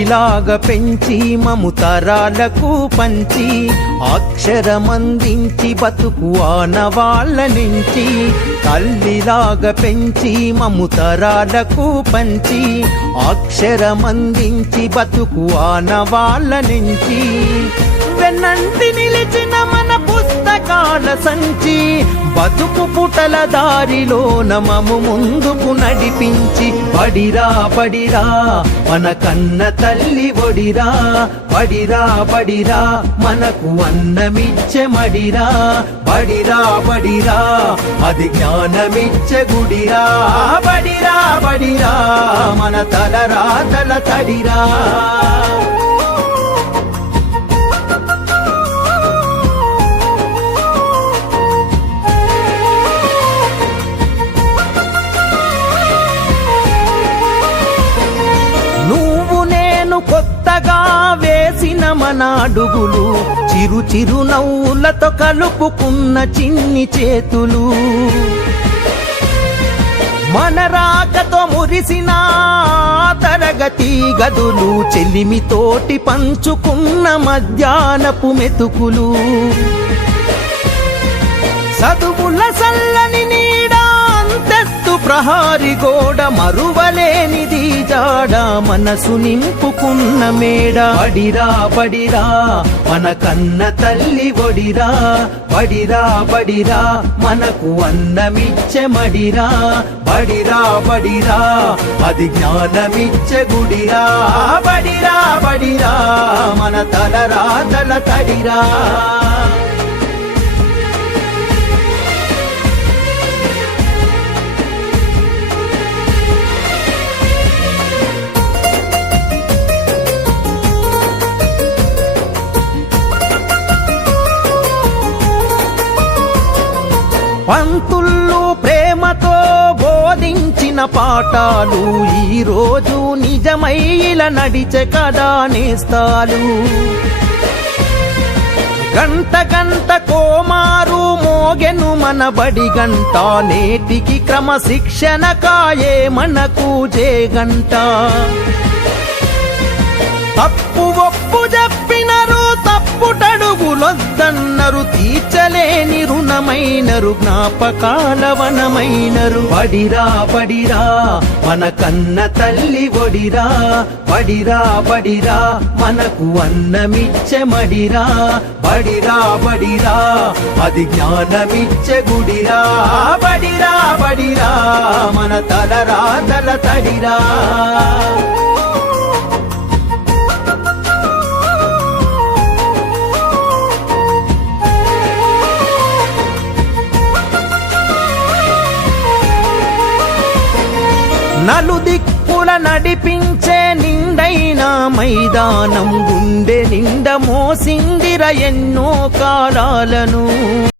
తల్లిలాగా పెంచి మము తరాలకు పంచి అక్షరమందించి బతుకు ఆనవాళ్ళ నుంచి తల్లిలాగా పెంచి మము తరాలకు పంచి అక్షరమందించి బతుకు ఆనవాళ్ళ నుంచి వెన్నంటి నిలిచిన మన పుస్తకాల సంచి బతుకు పుటల దారిలో నమము ముందుకు నడిపించి బడిరా బడిరా మన కన్న తల్లి ఒడిరా బడిరా బడిరా మనకు అన్నమిచ్చే మడిరా బడిరా బడిరా అది జ్ఞానమిచ్చే గుడిరా బడిరా బడిరా మన తలరాతల తడిరా కొత్తగా వేసిన మన అడుగులు చిరు చిరు నవ్వులతో కలుపుకున్న చిన్ని చేతులు మన రాకతో మురిసిన తరగతి గదులు చెలిమితోటి పంచుకున్న మధ్యాహ్నపు మెతుకులు చదువుల సల్లని నీడా అంతెత్తు ప్రహారి గోడ మరువలేనిది జాడ మనసు నింపుకున్న మేడ బడిరా బడిరా మన కన్న తల్లి ఒడిరా బడిరా బడిరా మనకు అన్నమిచ్చే మడిరా బడిరా బడిరా అది జ్ఞానమిచ్చే గుడిరా బడిరా బడిరా మన తలరాతల తడిరా పంతుళ్ళు ప్రేమతో బోధించిన పాఠాలు ఈరోజు నిజమై ఇలా నడిచే కదా నేస్తాలు గంట గంట కోమారు మోగెను మన బడి గంట నేటికి క్రమశిక్షణ కాయే మనకు జేగంట తప్పు ఒప్పు చెప్పినరు తప్పుటడుగులొద్దన్నరు తీర్చలేని రుణమైనరు జ్ఞాపకాల వనమైనరు బడిరా బడిరా మన కన్న తల్లి ఒడిరా బడిరా బడిరా మనకు అన్నమిచ్చే మడిరా బడిరా బడిరా అది జ్ఞానమిచ్చే గుడిరా బడిరా బడిరా మన తలరాతల తడిరా నలుదిక్కుల నడిపించే నిండైన మైదానం గుండె నిండ మోసిందిర ఎన్నో కాలాలను